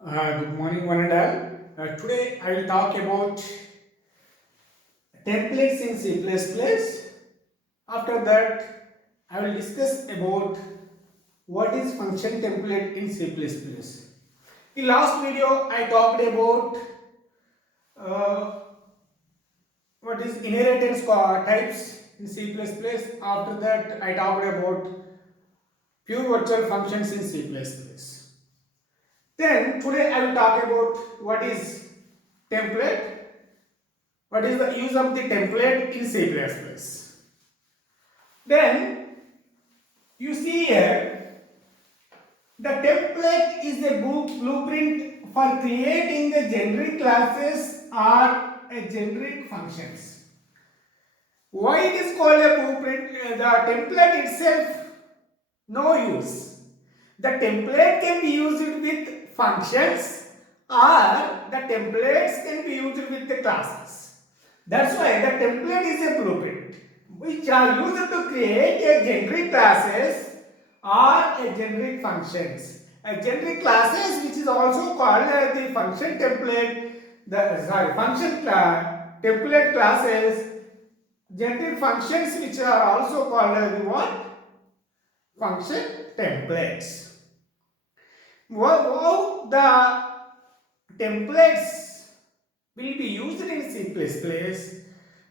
Good morning, one and all. Today I will talk about templates in C++. After that, I will discuss about what is function template in C++. In last video, I talked about uh, what is inheritance types in C++. After that, I talked about pure virtual functions in C++. Then today I will talk about what is template. What is the use of the template in C++? Then you see here the template is a blueprint for creating the generic classes or a generic functions. Why it is called a blueprint? The template itself no use. The template can be used with functions or the templates can be used with the classes. That's why the template is a blueprint which are used to create a generic classes or a generic functions. A generic classes which is also called the function template, template classes, generic functions which are also called the what? Function templates. How the templates will be used in C++?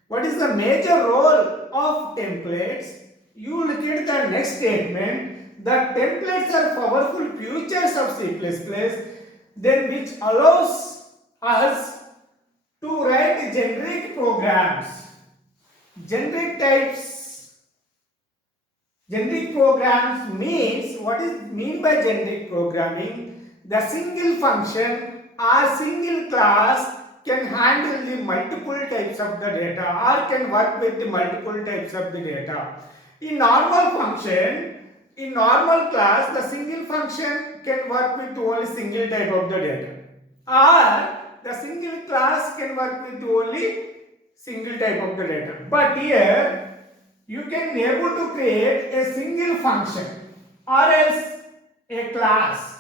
What is the major role of templates? You look at the next statement. The templates are powerful features of C++, then which allows us to write generic programs. Generic types. Generic programs means, what is mean by generic programming? The single function or single class can handle the multiple types of the data or can work with the multiple types of the data. In normal function, in normal class, the single function can work with only single type of the data, or the single class can work with only single type of the data. But here you can be able to create a single function or else a class,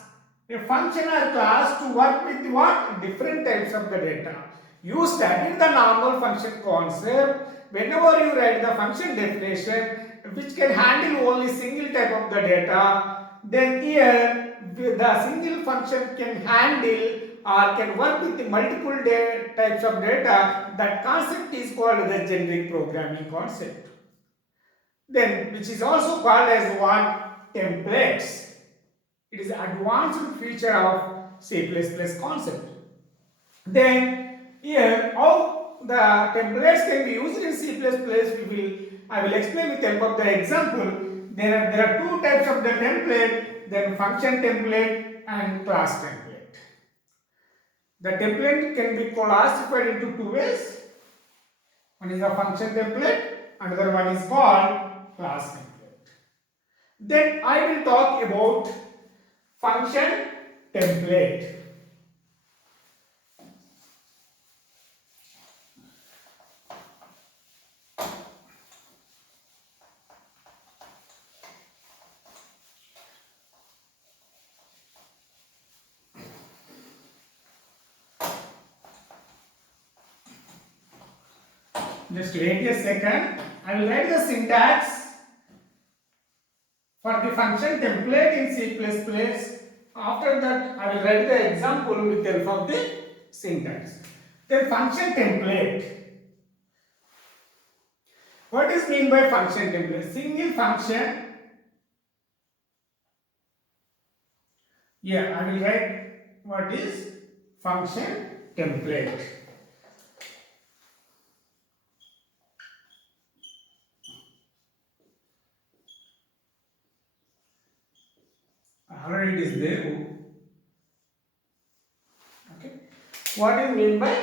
a function or class to work with what? Different types of the data. You studied the normal function concept. Whenever you write the function definition which can handle only single type of the data, then here the single function can handle or can work with the multiple types of data. That concept is called the generic programming concept. Then which is also called as what? Templates. It is an advanced feature of C++ concept. Then here how the templates can be used in C++, I will explain with the help of the example. There are two types of the template, then function template and class template. The template can be classified into two ways. One is a function template, another one is called class template. Then I will talk about function template. Just wait a second. I will write the syntax for the function template in C++. After that, I will write the example with the help of the syntax. Then function template. What is mean by function template? Single function. Yeah, I will write what is function template. Already it is there. Okay. What is mean by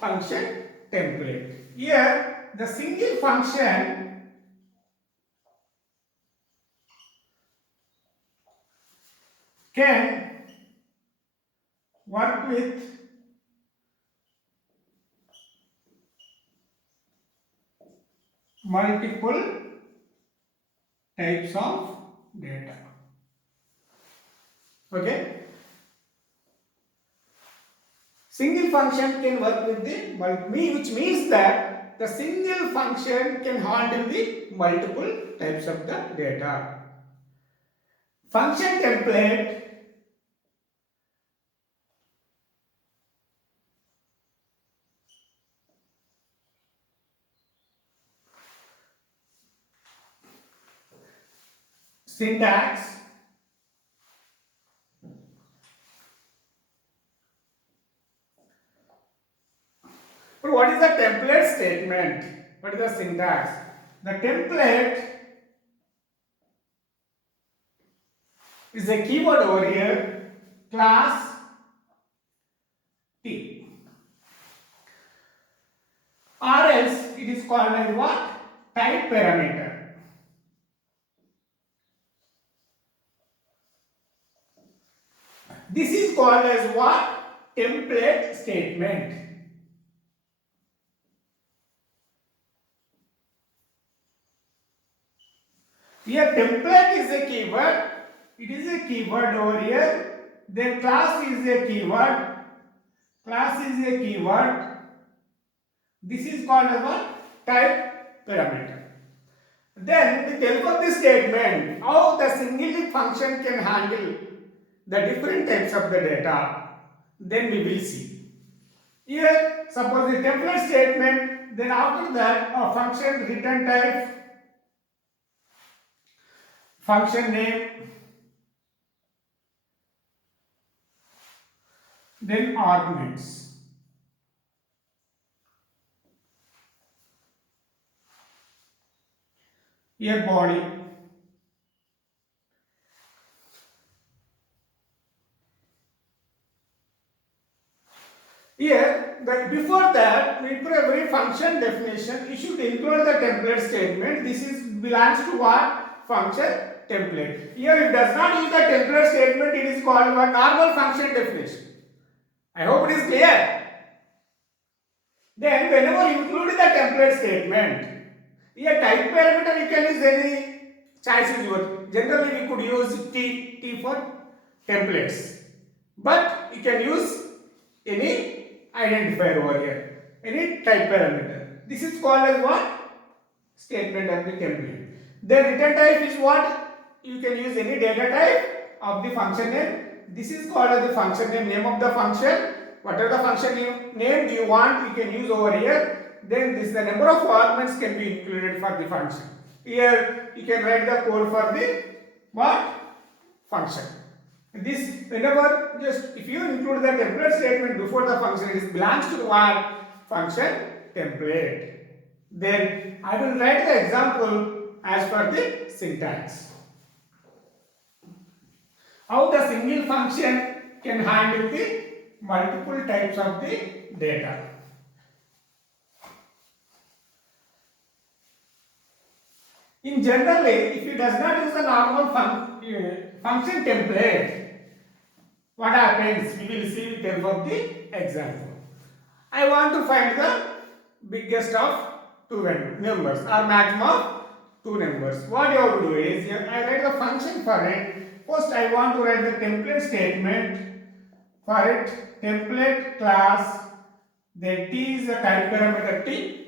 function template? Here, the single function can work with multiple types of data. Okay. Single function can work with the which means that the single function can handle the multiple types of the data. Function template syntax. But what is the template statement? What is the syntax? The template is a keyword over here, class T. Or else it is called as what? Type parameter. This is called as what? Template statement. Here template is a keyword. It is a keyword over here. Then class is a keyword. Class is a keyword. This is called as what? Type parameter. Then with the help of this statement, how the single function can handle the different types of the data, then we will see. Here, suppose the template statement, then after that a function return type, function name, then arguments. Here body. Here, before that, for every function definition, you should include the template statement. This is belongs to what? Function template. Here, it does not use the template statement. It is called a normal function definition. I hope it is clear. Then, whenever you include the template statement, here type parameter you can use any choice is yours. Generally, we could use T for templates, but you can use any identifier over here, any type parameter. This is called as what? Statement of the template. Then return type is what? You can use any data type of the function name. This is called as the function name of the function. Whatever the function name you want, you can use over here. Then this the number of arguments can be included for the function. Here you can write the code for the what? Function. This whenever just if you include the template statement before the function, it belongs to what? Function template. Then I will write the example as per the syntax. How the single function can handle the multiple types of the data. In generally, if it does not use the normal function template, what happens? We will see with the help of the example. I want to find the biggest of two numbers or maximum of two numbers. What you have to do is, I write the function for it. First, I want to write the template statement for it. Template class, then T is the type parameter T.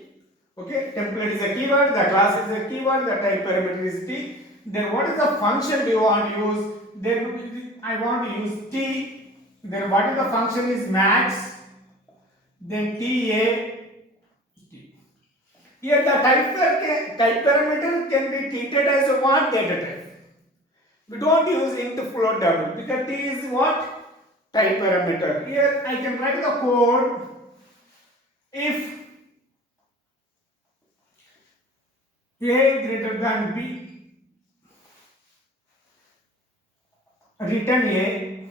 Okay, template is a keyword, the class is a keyword, the type parameter is T. Then what is the function we want to use? Then I want to use T. Then what is the function is max. Then TA. T. Here the type parameter can be treated as a what? Data type. We don't use int float double because T is what? Type parameter. Here I can write the code if A greater than B, return A,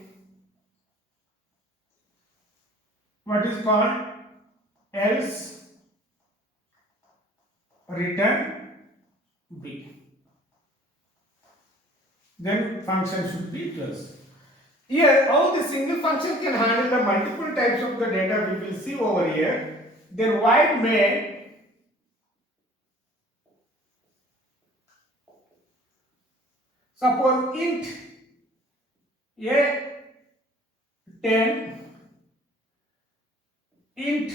what is called else return B. Then function should be closed. Here, how the single function can handle the multiple types of the data we will see over here. Then void main. Suppose int A10 int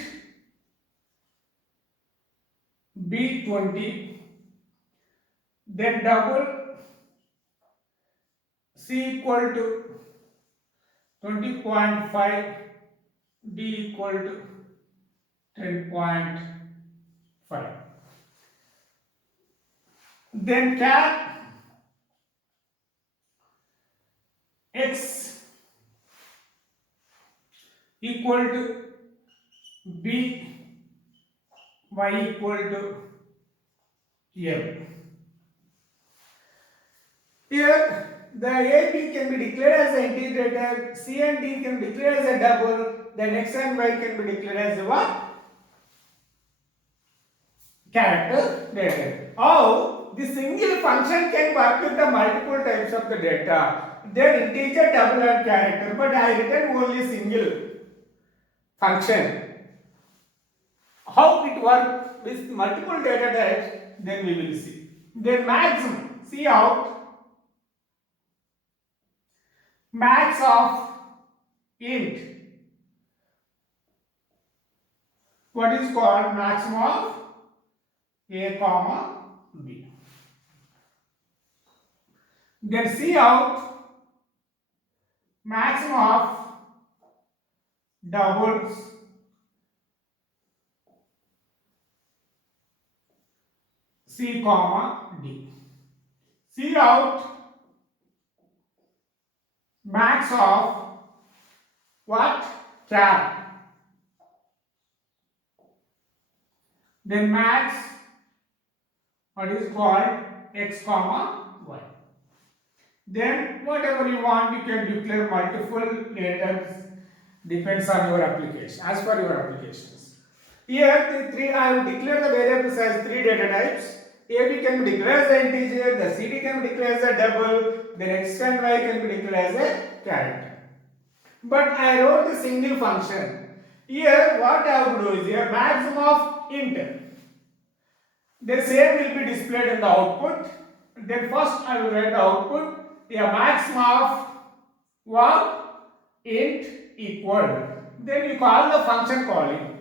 b 20, then double c equal to 20.5, d equal to 10.5. Then cap x equal to b, y equal to m. Here the a b can be declared as an integer, c and d can be declared as a double, then x and y can be declared as a what? Character data. How the single function can work with the multiple types of the data. Then integer, double and character, but I written only single function. How it works with multiple data types, then we will see. Then maximum, see out max of int. What is called maximum of a comma b. Then see out maximum of doubles c comma d. See out max of what? Cap. Then max what is called x comma y. Then whatever you want, you can declare multiple letters, depends on your application, as per your applications. Here the three, I have declared the variables as three data types. AB can be declared as an integer, the CD can be declared as a double, then x and y can be declared as a character. But I wrote the single function. Here what I have to do is here maximum of int. The same will be displayed in the output. Then first I will write the output. Yeah, maximum of what? Int equal. Then you call the function calling.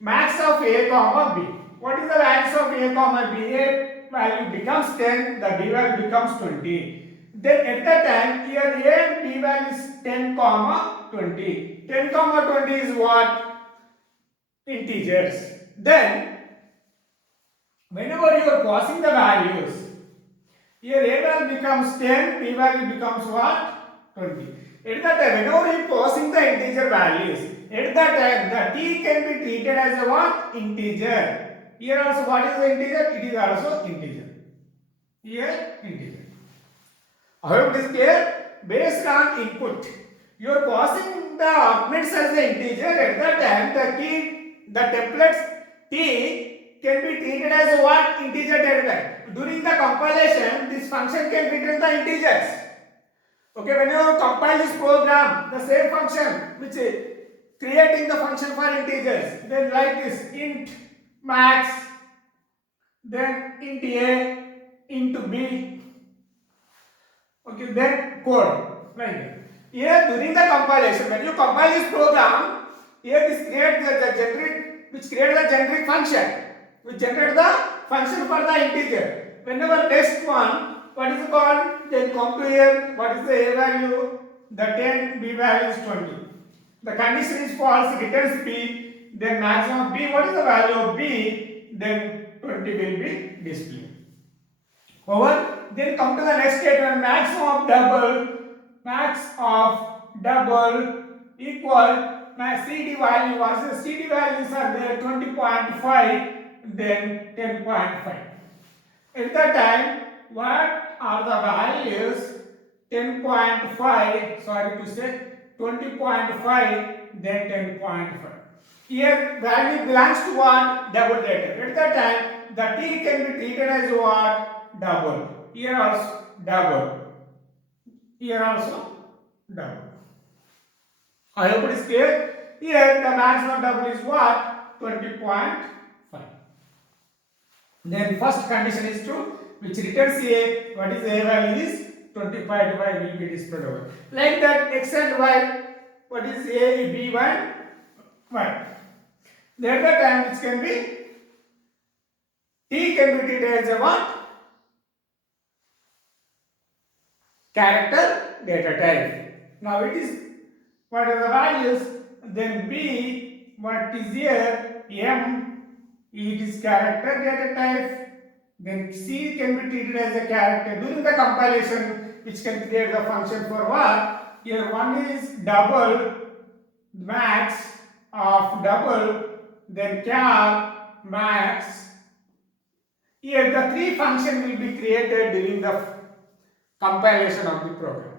Max of a comma b. What is the max of a comma b? A value becomes 10, the b value becomes 20. Then at that time, here a and b value is 10 comma 20. 10 comma 20 is what? Integers. Then whenever you are passing the values, here a value becomes 10, b value becomes what? 20. At that time, whenever you are passing the integer values, at that time the t can be treated as a what? Integer. Here also what is the integer? It is also integer. Here integer. I hope it is clear. Based on input, you are passing the arguments as the integer. At that time the templates t can be treated as a what? Integer data type. During the compilation, this function can return the integers. Okay, whenever you compile this program, the same function which is creating the function for integers, then like this int max, then int a, int b. Okay, then code like that. Here during the compilation, when you compile this program, here this creates the generic function, which generate the function for the integer. Whenever next one, what is it called? Then come to here, what is the a value? The 10, b value is 20. The condition is false, returns b, then maximum b, what is the value of b? Then 20 will be displayed. Over. Then come to the next statement, max of double equal max CD value, what is the CD values are there? 20.5, then 10.5. At that time, what are the values? 10.5, sorry to say 20.5, then 10.5. Here value belongs to what? Double data. At that time, the t can be treated as what? Double. Here also double. Here also double. I hope it is clear. Here the maximum double is what? 20.5. Then first condition is true, which returns a. What is a value is 25 y will be displayed over. Like that x and y. What is a b1? 1. The other time which can be T can be treated as a what? Character data type. Now it is what are the values? Then B, what is here? M, it is character data type. Then C can be treated as a character during the compilation, which can create the function for what? Here one is double max of double, then char max. Here the three function will be created during the compilation of the program.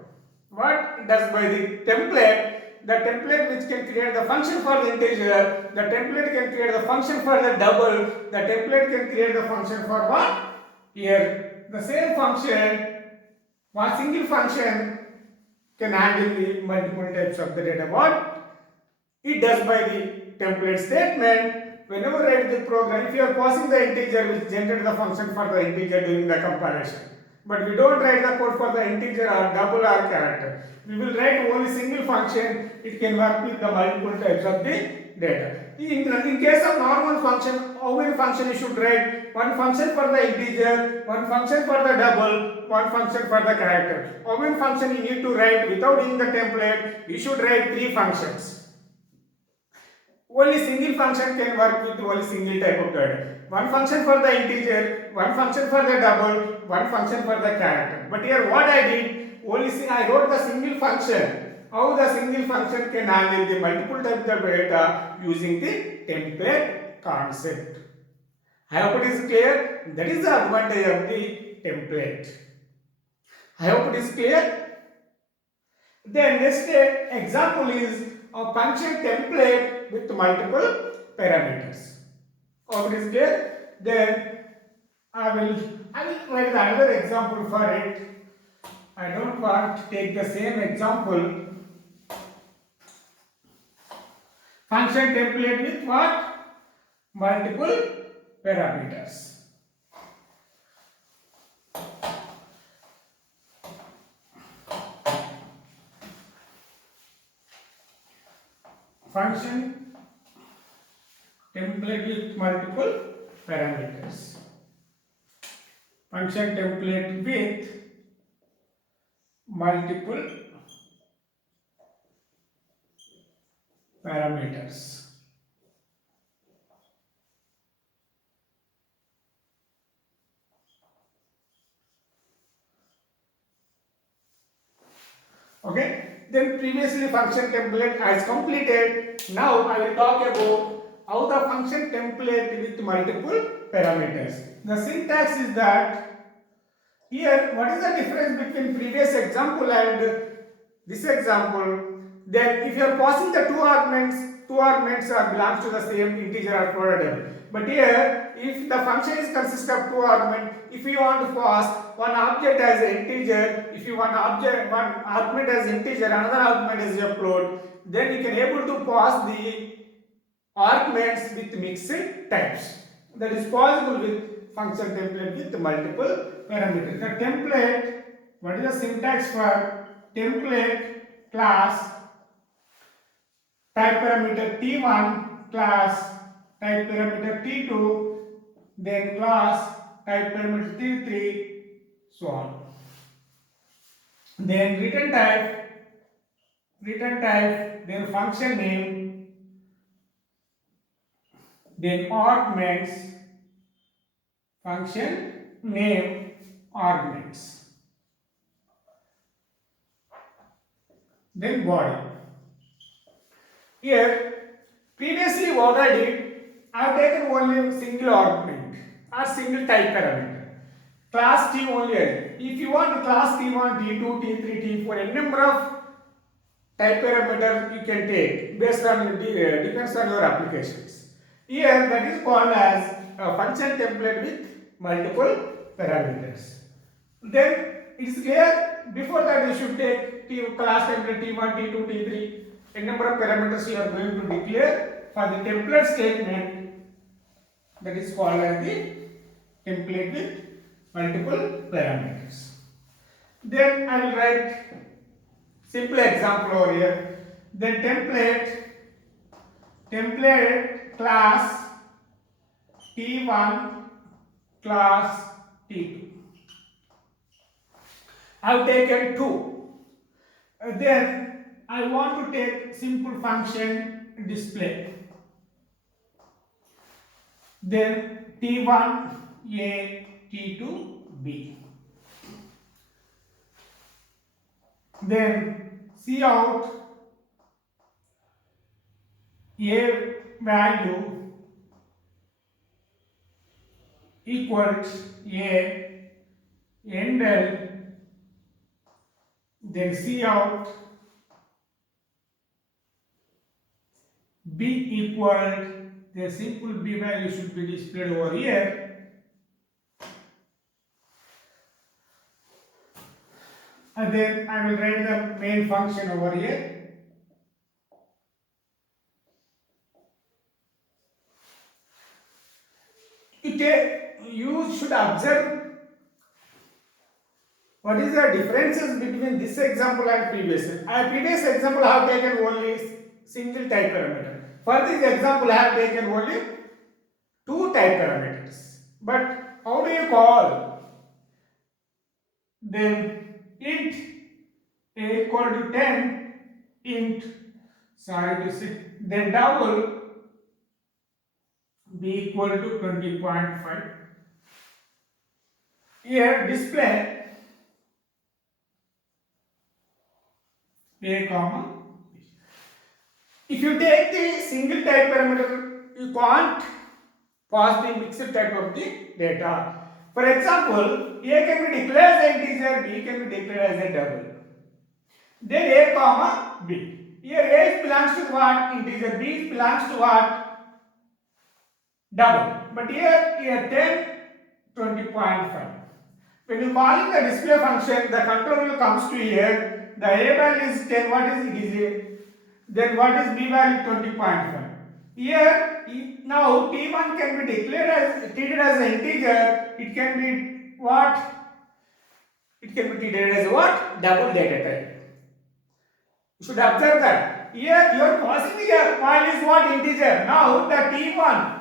What does by the template which can create the function for the integer, the template can create the function for the double, the template can create the function for what? Here the same function, one single function can handle the multiple types of the data. What it does by the template statement, whenever write the program, if you are passing the integer which generates the function for the integer during the compilation, but we don't write the code for the integer or double or character. We will write only single function. It can work with the multiple types of the data. In case of normal function, how many function you should write? One function for the integer, one function for the double, one function for the character. How many function you need to write without using the template? You should write 3 functions. Only single function can work with only single type of data. One function for the integer, one function for the double, one function for the character. But here what I did, I wrote the single function. How the single function can handle the multiple types of data using the template concept. I hope it is clear. That is the advantage of the template. I hope it is clear. Then next example is a function template with multiple parameters. Hope it is clear. Then I will write another example for it. I don't want to take the same example. Function template with what? Multiple parameters. Function template with multiple parameters. Function template with multiple parameters. Okay. Then previously function template has completed. Now I will talk about how the function template with multiple parameters. The syntax is that here what is the difference between previous example and this example? Then if you are passing the two arguments are belongs to the same integer or floater. But here if the function is consist of two arguments, if you want to pass one object as an integer, if you want one argument as integer, another argument as a float, then you can able to pass the arguments with mixed types. That is possible with function template with multiple parameters. The template, what is the syntax for template class type parameter t1 class type parameter t2, then class type parameter t3, so on. Then return type, then function name, then arguments, function name, arguments, then body. Here previously what I did, I have taken only single argument or single type parameter. Class T only. If you want class T1, T2, T3, T4, a number of type parameters you can take based on depends on your applications. Here that is called as a function template with multiple parameters. Then it is clear. Before that you should take class template T1, T2, T3. A number of parameters you are going to declare for the template statement. That is called as the template with multiple parameters. Then I will write simple example over here. Then template template class T1 class T2. I have taken two. Then I want to take simple function display. Then T1 A, T2 B. Then see out A value equals A endl, then see out B equal, the simple B value should be displayed over here, and then I will write the main function over here. You should observe what is the differences between this example and previous. Previous example I have taken only single type parameter. For this example I have taken only two type parameters. But how do you call? Then int a equal to 10, int, sorry to say, then double b equal to 20.5. Here display a comma b. If you take the single type parameter, you can't pass the mixed type of the data. For example, a can be declared as integer, b can be declared as a double. Then a comma b. Here a belongs to what? Integer. B belongs to what? Double. But here 10, 20.5. When you call in the display function, the control will comes to here. The a value is 10. What is it? Is a. Then what is b value? 20.5. Here now t1 can be declared as treated as an integer. It can be what? It can be treated as what? Double data type. You should observe that. Here you are passing the value is what? Integer. Now the t1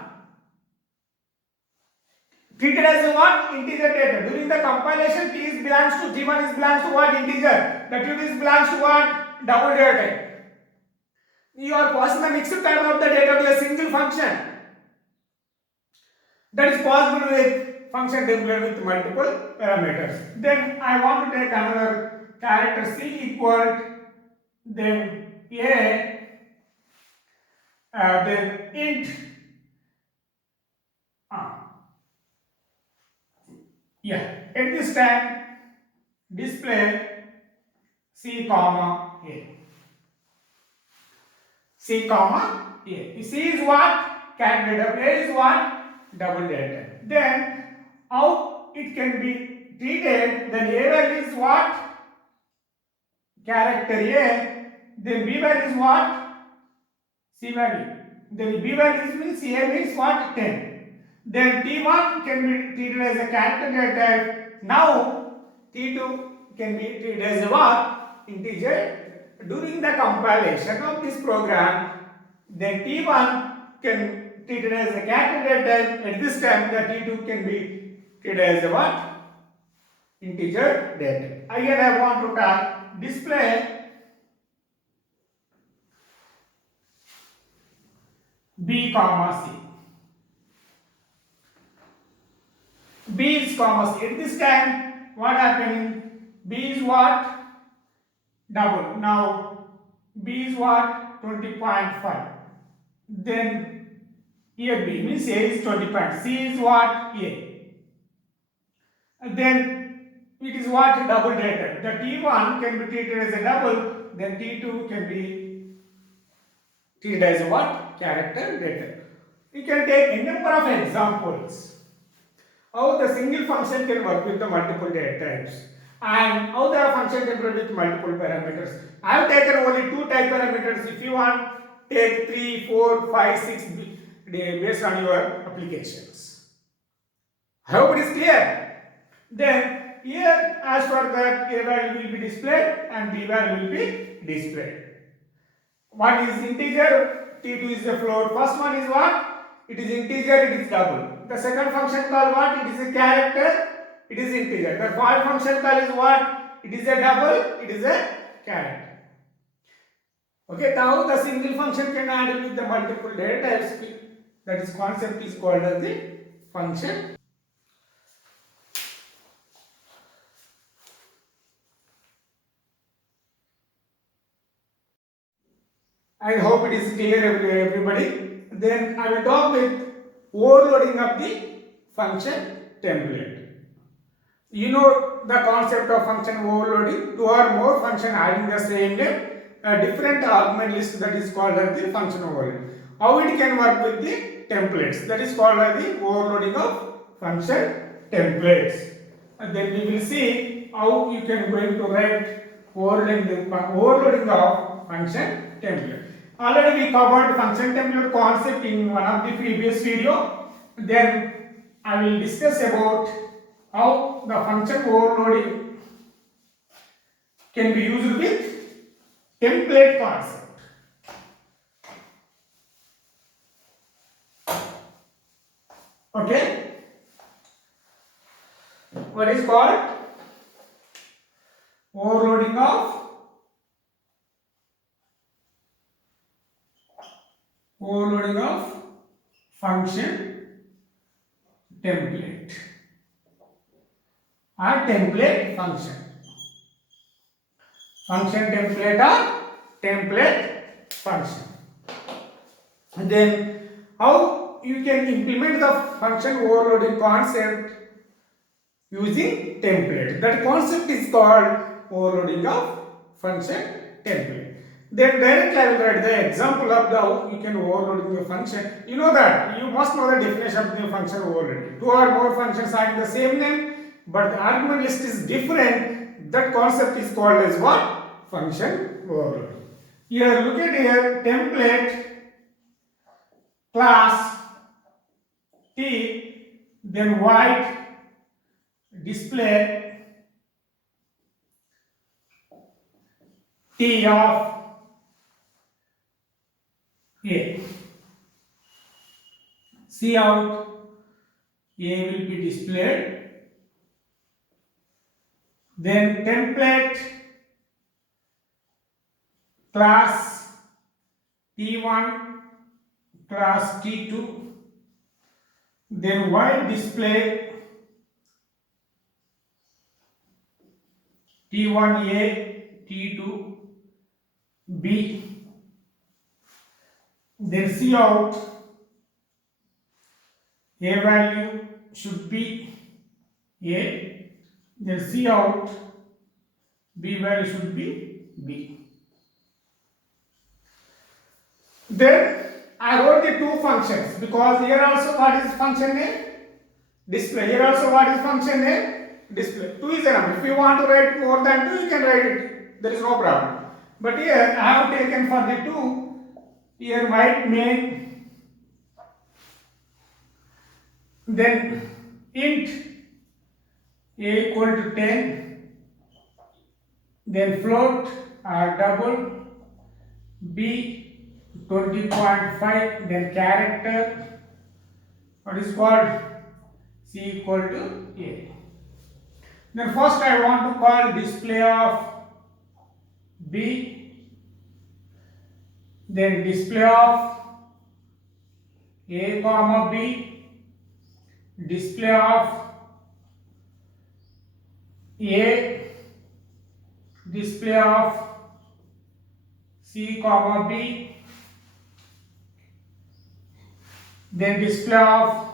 treated as what? Integer data. During the compilation, t belongs to t1 belongs to what? Integer. The t2 belongs to what? Double data type. You are passing the mixed type of the data to a single function. That is possible with function declared with multiple parameters. Then I want to take another character c equal, then a, then int, at this time display c comma a. C comma a. C is what? Character data. A is what? Double data. Then how it can be treated? Then a value is what? Character a. Then b value is what? C value. Then b value means a means what? 10. Then t1 can be treated as a character data. Now t2 can be treated as a what? Integer. During the compilation of this program, then t1 can be treated as a character data. At this time, the t2 can be treated as a what? Integer data. Again, I want to talk display b comma c. B is comma c. At this time, what happening? B is what? Double. Now B is what? 20.5. Then here B means A is 20. C is what? A. And then it is what? Double data. The T1 can be treated as a double. Then T2 can be treated as a what? Character data. You can take a number of examples how the single function can work with the multiple data types, and how the function can work with multiple parameters. I have taken only two type parameters. If you want, take 3, 4, 5, 6 based on your applications. I hope it is clear. Then here, as for that, a value will be displayed and b value will be displayed. One is integer, T2 is a float. First one is what? It is integer, it is double. The second function call what? It is a character, it is integer. The third function call is what? It is a double, it is a character. Okay, now the single function can handle with the multiple data types. That is concept is called as the function. I hope it is clear everybody. Then I will talk with overloading of the function template. You know the concept of function overloading. Two or more function having the same name, a different argument list, that is called as the function overloading. How it can work with the templates, that is called as the overloading of function templates. And then we will see how you can going to write overloading of function template. Already we covered function template concept in one of the previous video. Then I will discuss about how the function overloading can be used with template concept. Okay, what is called overloading of function template or template function. Function template or template function. And then how you can implement the function overloading concept using template. That concept is called overloading of function template. Then directly I will write the example of the how you can overloading the function. You know that, you must know the definition of the function overloading. Two or more functions having the same name, but the argument list is different. That concept is called as what? Function overloading. Here, look at here, template class T, then void display T of A. See out A will be displayed. Then template class T1 class T2, then void display T1A T2 B, then see out A value should be A, then see out B value should be B. Then I wrote the two functions because here also what is function name? Display. Here also what is function name? Display. 2 is enough. If you want to write more than 2, you can write it. There is no problem. But here I have taken for the 2. Here write main. Then int A equal to 10. Then float or double B 20.5, then character, what is called C equal to A. Then first I want to call display of B, then display of A comma B, display of A, display of C comma B, then display of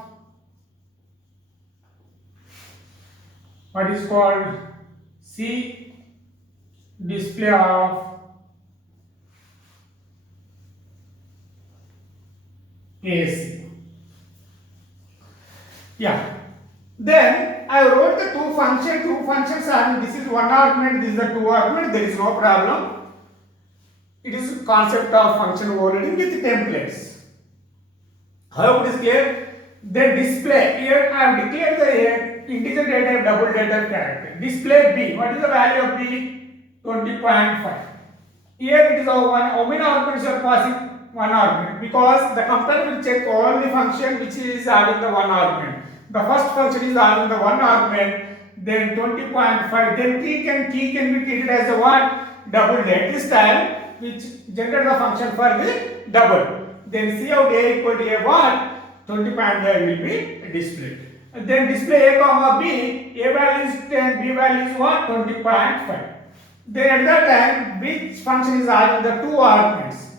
what is called C, display of AC. Yeah. Then I wrote the two functions are, this is one argument, this is the two argument, there is no problem. It is concept of function overloading with templates. I hope it is clear. Then display, here I have declared the integer data type, double data type character. Display B, what is the value of B? 20.5. Here it is how many arguments you are passing? One argument, because the compiler will check all the function which is having the one argument. The first function is having the one argument, then 20.5, then key can be treated as a what? Double. At this time which generate the function for the double. Then see out a equal to a what? 20.5 will be displayed. And then display a comma b, a value is 10, b value is what? 20.5. Then at that time, which function is having the two arguments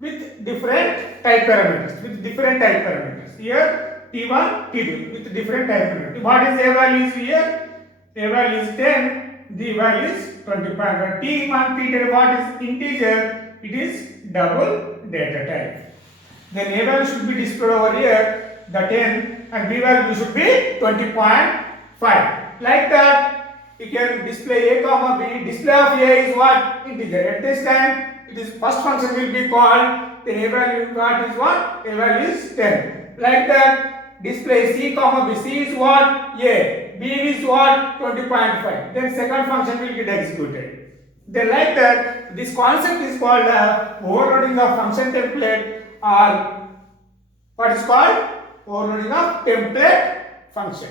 with different type parameters? Here T1, T2 with different type parameters. What is A values here? A value is 10, D value is 25. T1 treated what is integer? It is double data type. Then A value should be displayed over here, the 10, and B value should be 20.5. Like that, you can display a comma b. Display of a is what? Integer. At this time, it is first function will be called. Then a value what is what? A value is 10. Like that, display c comma b. C is what? A. B is what? 20.5. Then second function will get executed. Then like that, this concept is called overloading of function template, or what is called overloading of template function.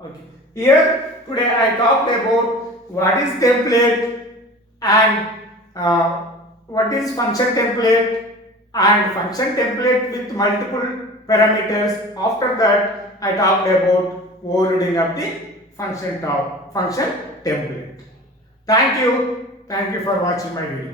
Okay. Here today I talked about what is template and what is function template and function template with multiple parameters. After that I talked about overloading of the function template. Thank you for watching my video.